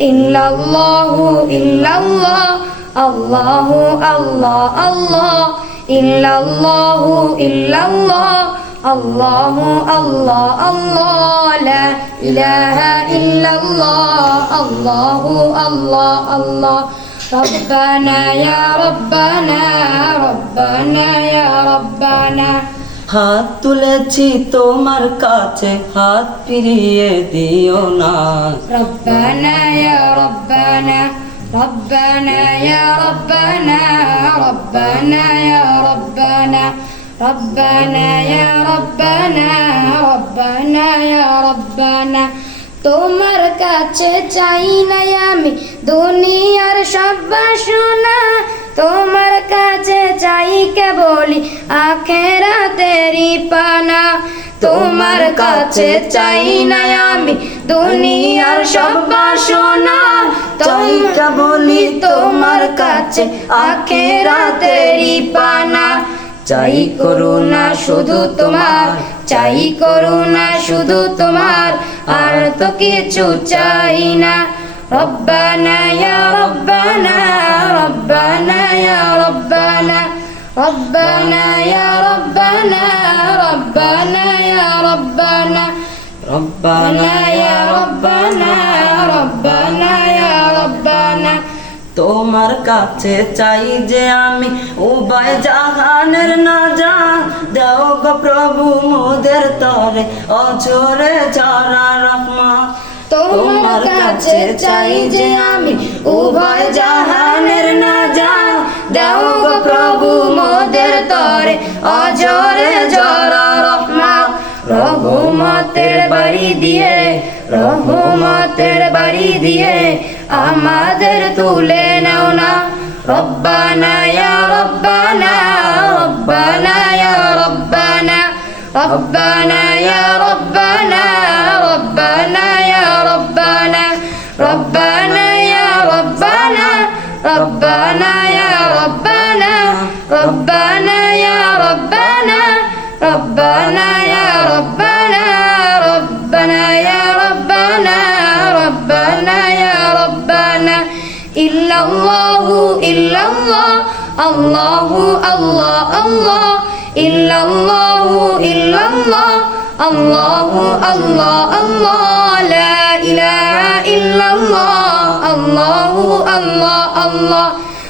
إلا الله إلا الله الله الله الله إلا الله إلا الله الله الله الله لا إله إلا الله الله الله الله ربنا يا ربنا ربنا يا ربنا হাত তুলেছি তোমার কাছে, হাত ফিরিয়ে দিও না। রব্বানা ইয়া রব্বানা রব্বানা ইয়া রব্বানা রব্বানা ইয়া রব্বানা রব্বানা রব্বানা রব্বানা রব্বানা। তোমার কাছে চাই না আমি দুনিয়ার সব চাই কেবলি আখেরাতেরই পানা? তোমার কাছে চাই না আমি দুনিয়ার সব বাসনা। চাই কেবলি তোমার কাছে আখেরাতেরই পানা? চাই করুণা শুধু তোমার চাই করুণা শুধু তোমার আর তো কিছু চাই না। রব্বানা ইয়া রব্বানা রব্বানা ইয়া রব্বানা ইয়া রব্বানা রব্বানা ইয়া রব্বানা রব্বানা ربنا يا ربنا ربنا يا ربنا তোমার কাছে চাই যে আমি উভয় জাহানের না যা দেও গো প্রভু মোদের তরে অঝরে ঝরা রহমা তোমার কাছে চাই যে আমি উভয় জাহানের না অজরে জরা রহমা রহমতের বাড়ি দিয়ে রহমতের বাড়ি দিয়ে আমাদের তুলে নাও না রব্বানা ইয়া রব্বানা রব্বানা ইয়া রব্বানা ربنا يا ربنا ربنا يا ربنا ربنا يا ربنا ربنا يا ربنا ربنا يا ربنا ربنا يا ربنا ربنا يا ربنا ربنا يا ربنا إلا الله إلا الله الله الله الله إلا الله إلا الله الله الله الله لا إله إلا الله الله الله الله